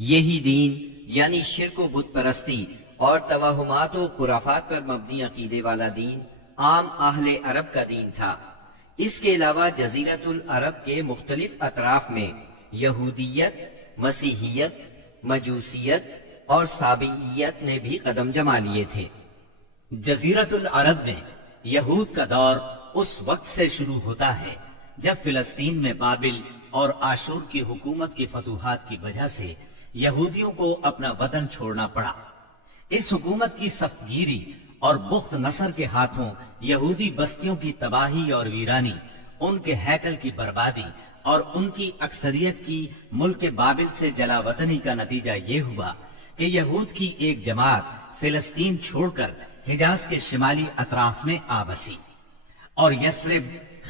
یہی دین یعنی شرک و بت پرستی اور توہمات و خرافات پر مبنی عقیدے والا دین عام اہل عرب کا دین تھا۔ اس کے علاوہ جزیرۃ العرب کے مختلف اطراف میں یہودیت، مسیحیت، مجوسیت اور سابعیت نے بھی قدم جما لیے تھے۔ جزیرۃ العرب میں یہود کا دور اس وقت سے شروع ہوتا ہے جب فلسطین میں بابل اور آشور کی حکومت کی فتوحات کی وجہ سے یہودیوں کو اپنا وطن چھوڑنا پڑا۔ اس حکومت کی سختگیری اور بخت نصر کے ہاتھوں یہودی بستیوں کی تباہی اور ویرانی، ان کے ہیکل کی بربادی اور ان کی اکثریت کی ملک بابل سے جلا وطنی کا نتیجہ یہ ہوا کہ یہود کی ایک جماعت فلسطین چھوڑ کر حجاز کے شمالی اطراف میں آ بسی اور یثرب،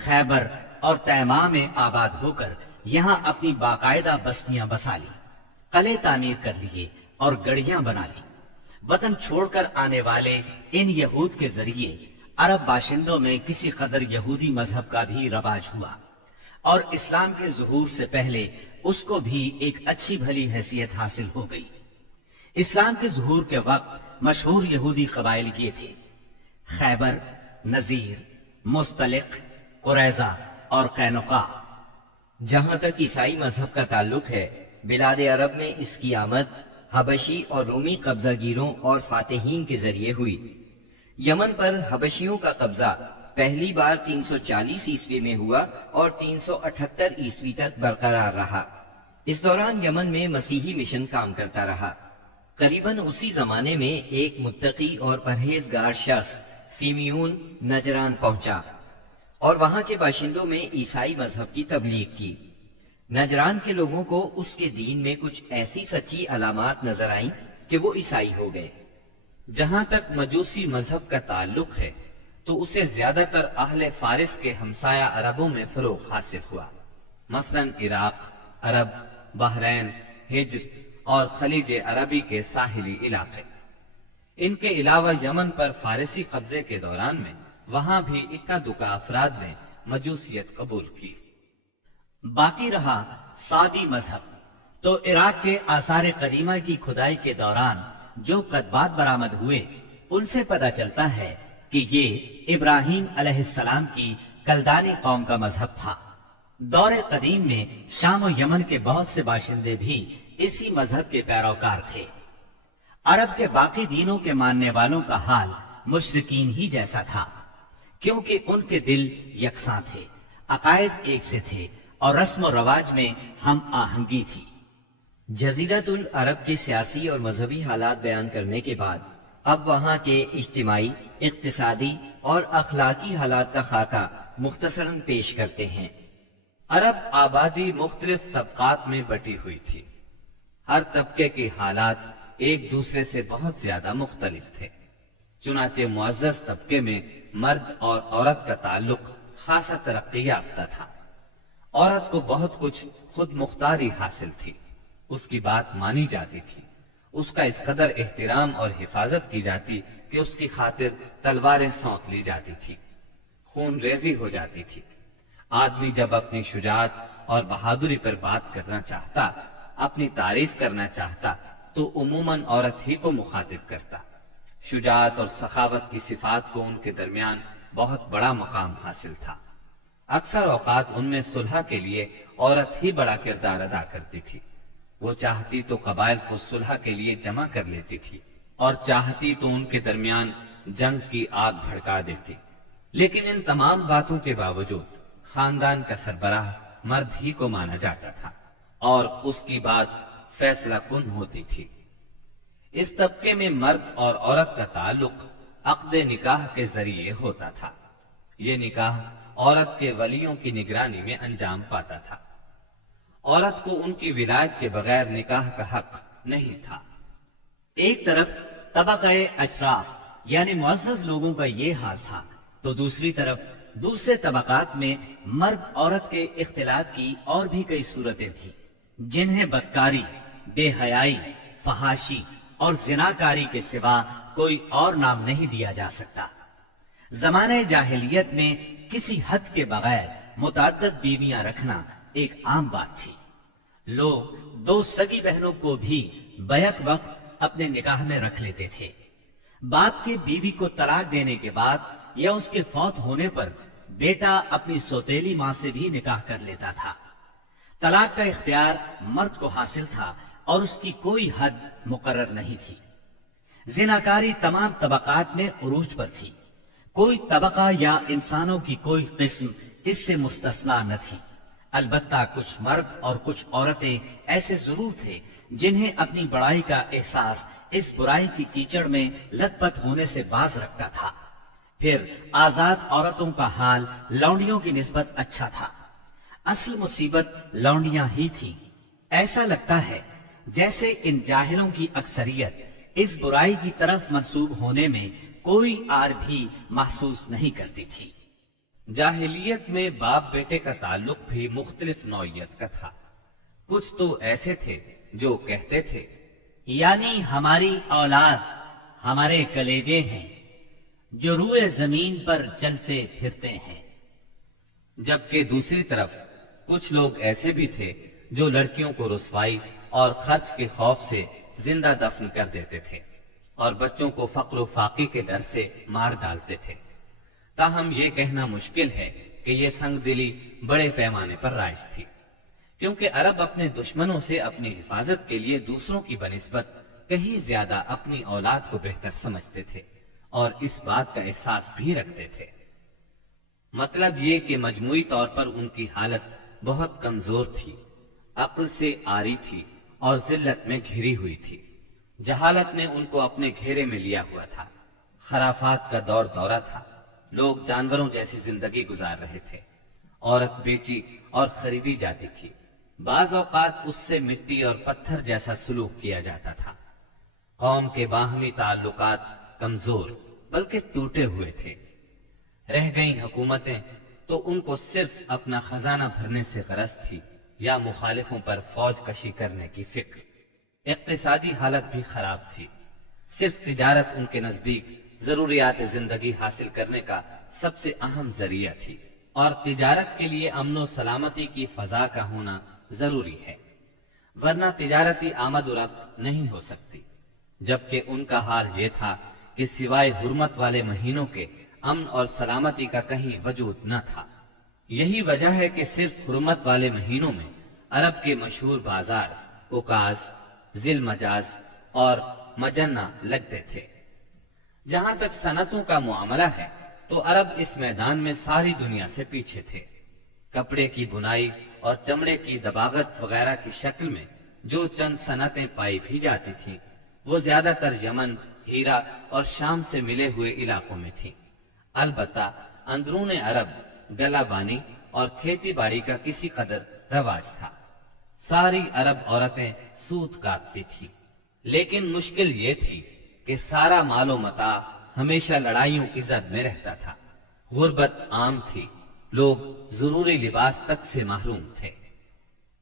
خیبر اور تیماء میں آباد ہو کر یہاں اپنی باقاعدہ بستیاں بسا لی، قلعے تعمیر کر لیے اور گڑیاں بنا لی۔ وطن چھوڑ کر آنے والے ان یہود کے ذریعے عرب باشندوں میں کسی قدر یہودی مذہب کا بھی رواج ہوا اور اسلام کے ظہور سے پہلے اس کو بھی ایک اچھی بھلی حیثیت حاصل ہو گئی۔ اسلام کے ظہور کے وقت مشہور یہودی قبائل یہ تھے: خیبر، نذیر، مستلق، قریظہ اور قینقاع۔ جہاں تک عیسائی مذہب کا تعلق ہے، بلاد عرب میں اس کی آمد حبشی اور رومی قبضہ گیروں اور فاتحین کے ذریعے ہوئی۔ یمن پر حبشیوں کا قبضہ پہلی بار 340 عیسوی میں ہوا اور 378 عیسوی تک برقرار رہا۔ اس دوران یمن میں مسیحی مشن کام کرتا رہا۔ قریباً اسی زمانے میں ایک متقی اور پرہیزگار شخص فیمیون نجران پہنچا اور وہاں کے باشندوں میں عیسائی مذہب کی تبلیغ کی۔ نجران کے لوگوں کو اس کے دین میں کچھ ایسی سچی علامات نظر آئیں کہ وہ عیسائی ہو گئے۔ جہاں تک مجوسی مذہب کا تعلق ہے تو اسے زیادہ تر اہل فارس کے ہمسایہ عربوں میں فروغ حاصل ہوا، مثلا عراق، عرب، بحرین، ہجر اور خلیج عربی کے ساحلی علاقے۔ ان کے علاوہ یمن پر فارسی قبضے کے دوران میں وہاں بھی اکا دکا افراد نے مجوسیت قبول کی۔ باقی رہا سابی مذہب، تو عراق کے آثار قدیمہ کی کھدائی کے دوران جو کتبات برآمد ہوئے ان سے پتہ چلتا ہے کہ یہ ابراہیم علیہ السلام کی کلدانی قوم کا مذہب تھا۔ دور قدیم میں شام و یمن کے بہت سے باشندے بھی اسی مذہب کے پیروکار تھے۔ عرب کے باقی دینوں کے ماننے والوں کا حال مشرکین ہی جیسا تھا، کیونکہ ان کے دل یکساں تھے، عقائد ایک سے تھے اور رسم و رواج میں ہم آہنگی تھی۔ جزیرۃ العرب کے سیاسی اور مذہبی حالات بیان کرنے کے بعد اب وہاں کے اجتماعی، اقتصادی اور اخلاقی حالات کا خاکہ مختصراً پیش کرتے ہیں۔ عرب آبادی مختلف طبقات میں بٹی ہوئی تھی۔ ہر طبقے کے حالات ایک دوسرے سے بہت زیادہ مختلف تھے۔ چنانچہ معزز طبقے میں مرد اور عورت کا تعلق خاصا ترقی یافتہ تھا۔ عورت کو بہت کچھ خود مختاری حاصل تھی، اس کی بات مانی جاتی تھی، اس کا اس قدر احترام اور حفاظت کی جاتی کہ اس کی خاطر تلواریں سونپ لی جاتی تھی، خون ریزی ہو جاتی تھی۔ آدمی جب اپنی شجاعت اور بہادری پر بات کرنا چاہتا، اپنی تعریف کرنا چاہتا تو عموماً عورت ہی کو مخاطب کرتا۔ شجاعت اور سخاوت کی صفات کو ان کے درمیان بہت بڑا مقام حاصل تھا۔ اکثر اوقات ان میں صلح کے لیے عورت ہی بڑا کردار ادا کرتی تھی۔ وہ چاہتی تو قبائل کو صلح کے لیے جمع کر لیتی تھی اور چاہتی تو ان کے درمیان جنگ کی آگ بھڑکا دیتی۔ لیکن ان تمام باتوں کے باوجود خاندان کا سربراہ مرد ہی کو مانا جاتا تھا اور اس کی بات فیصلہ کن ہوتی تھی۔ اس طبقے میں مرد اور عورت کا تعلق عقد نکاح کے ذریعے ہوتا تھا۔ یہ نکاح عورت کے ولیوں کی نگرانی میں انجام پاتا تھا۔ عورت کو ان کی ولایت کے بغیر نکاح کا حق نہیں تھا۔ ایک طرف طبقہ اشراف یعنی معزز لوگوں کا یہ حال تھا تو دوسری طرف دوسرے طبقات میں مرد عورت کے اختلاط کی اور بھی کئی صورتیں تھیں، جنہیں بدکاری، بے حیائی، فحاشی اور زناکاری کے سوا کوئی اور نام نہیں دیا جا سکتا۔ زمانہ جاہلیت میں کسی حد کے بغیر متعدد بیویاں رکھنا ایک عام بات تھی۔ لوگ دو سگی بہنوں کو بھی بیک وقت اپنے نکاح میں رکھ لیتے تھے۔ باپ کے بیوی کو طلاق دینے کے بعد یا اس کے فوت ہونے پر بیٹا اپنی سوتیلی ماں سے بھی نکاح کر لیتا تھا۔ طلاق کا اختیار مرد کو حاصل تھا اور اس کی کوئی حد مقرر نہیں تھی۔ زناکاری تمام طبقات میں عروج پر تھی، کوئی طبقہ یا انسانوں کی کوئی قسم اس سے مستثنا نہ تھی۔ البتہ کچھ مرد اور کچھ عورتیں ایسے ضرور تھے جنہیں اپنی بڑائی کا احساس اس برائی کی کیچڑ میں لت پت ہونے سے باز رکھتا تھا۔ پھر آزاد عورتوں کا حال لونڈیوں کی نسبت اچھا تھا۔ اصل مصیبت لونڈیاں ہی تھی۔ ایسا لگتا ہے جیسے ان جاہلوں کی اکثریت اس برائی کی طرف منسوب ہونے میں کوئی آر بھی محسوس نہیں کرتی تھی۔ جاہلیت میں باپ بیٹے کا تعلق بھی مختلف نوعیت کا تھا۔ کچھ تو ایسے تھے جو کہتے تھے یعنی ہماری اولاد ہمارے کلیجے ہیں جو روئے زمین پر چلتے پھرتے ہیں، جبکہ دوسری طرف کچھ لوگ ایسے بھی تھے جو لڑکیوں کو رسوائی اور خرچ کے خوف سے زندہ دفن کر دیتے تھے اور بچوں کو فقر و فاقے کے ڈر سے مار ڈالتے تھے۔ تاہم یہ کہنا مشکل ہے کہ یہ سنگ دلی بڑے پیمانے پر رائج تھی، کیونکہ عرب اپنے دشمنوں سے اپنی حفاظت کے لیے دوسروں کی بنسبت کہیں زیادہ اپنی اولاد کو بہتر سمجھتے تھے اور اس بات کا احساس بھی رکھتے تھے۔ مطلب یہ کہ مجموعی طور پر ان کی حالت بہت کمزور تھی، عقل سے عاری تھی اور ذلت میں گھری ہوئی تھی۔ جہالت نے ان کو اپنے گھیرے میں لیا ہوا تھا۔ خرافات کا دور دورہ تھا، لوگ جانوروں جیسی زندگی گزار رہے تھے، عورت بیچی اور خریدی جاتی تھی، بعض اوقات اس سے مٹی اور پتھر جیسا سلوک کیا جاتا تھا۔ قوم کے باہمی تعلقات کمزور بلکہ ٹوٹے ہوئے تھے۔ رہ گئیں حکومتیں تو ان کو صرف اپنا خزانہ بھرنے سے غرض تھی یا مخالفوں پر فوج کشی کرنے کی فکر۔ اقتصادی حالت بھی خراب تھی، صرف تجارت ان کے نزدیک ضروریات زندگی حاصل کرنے کا سب سے اہم ذریعہ تھی، اور تجارت کے لیے امن و سلامتی کی فضا کا ہونا ضروری ہے، ورنہ تجارتی آمد و رفت نہیں ہو سکتی۔ جبکہ ان کا حال یہ تھا کہ سوائے حرمت والے مہینوں کے امن اور سلامتی کا کہیں وجود نہ تھا۔ یہی وجہ ہے کہ صرف حرمت والے مہینوں میں عرب کے مشہور بازار اوکاز، ذی المجاز اور مجنہ لگتے تھے۔ جہاں تک صنعتوں کا معاملہ ہے تو عرب اس میدان میں ساری دنیا سے پیچھے تھے۔ کپڑے کی بنائی اور چمڑے کی دباغت وغیرہ کی شکل میں جو چند صنعتیں پائی بھی جاتی تھیں وہ زیادہ تر یمن، ہیرا اور شام سے ملے ہوئے علاقوں میں تھیں۔ البتہ اندرون عرب گلہ بانی اور کھیتی باڑی کا کسی قدر رواج تھا۔ ساری عرب عورتیں سوت کاٹتی تھیں، لیکن مشکل یہ تھی کہ سارا مال و متاع ہمیشہ لڑائیوں کی زد میں رہتا تھا۔ غربت عام تھی، لوگ ضروری لباس تک سے محروم تھے۔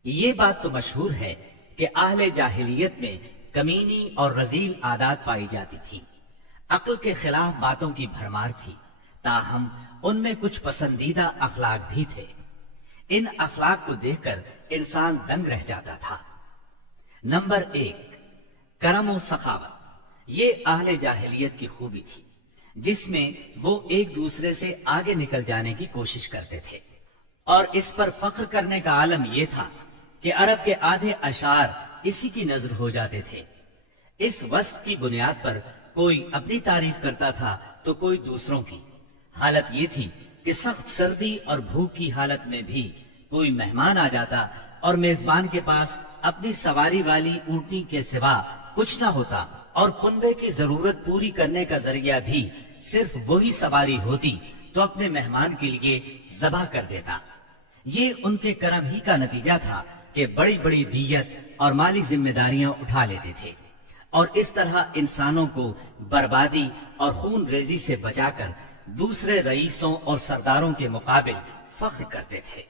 یہ بات تو مشہور ہے کہ اہل جاہلیت میں کمینی اور رذیل عادات پائی جاتی تھی، عقل کے خلاف باتوں کی بھرمار تھی، تاہم ان میں کچھ پسندیدہ اخلاق بھی تھے۔ ان اخلاق کو دیکھ کر انسان دنگ رہ جاتا تھا۔ نمبر 1، کرم و سخاوت۔ یہ اہل جاہلیت کی خوبی تھی جس میں وہ ایک دوسرے سے آگے نکل جانے کی کوشش کرتے تھے، اور اس پر فخر کرنے کا عالم یہ تھا کہ عرب کے آدھے اشعار اسی کی نظر ہو جاتے تھے۔ اس وصف کی بنیاد پر کوئی اپنی تعریف کرتا تھا تو کوئی دوسروں کی۔ حالت یہ تھی کہ سخت سردی اور بھوک کی حالت میں بھی کوئی مہمان آ جاتا اور میزبان کے پاس اپنی سواری والی اونٹنی کے سوا کچھ نہ ہوتا، اور کنبے کی ضرورت پوری کرنے کا ذریعہ بھی صرف وہی سواری ہوتی تو اپنے مہمان کے لیے ذبح کر دیتا۔ یہ ان کے کرم ہی کا نتیجہ تھا کہ بڑی بڑی دیت اور مالی ذمہ داریاں اٹھا لیتے تھے، اور اس طرح انسانوں کو بربادی اور خون ریزی سے بچا کر دوسرے رئیسوں اور سرداروں کے مقابل فخر کرتے تھے۔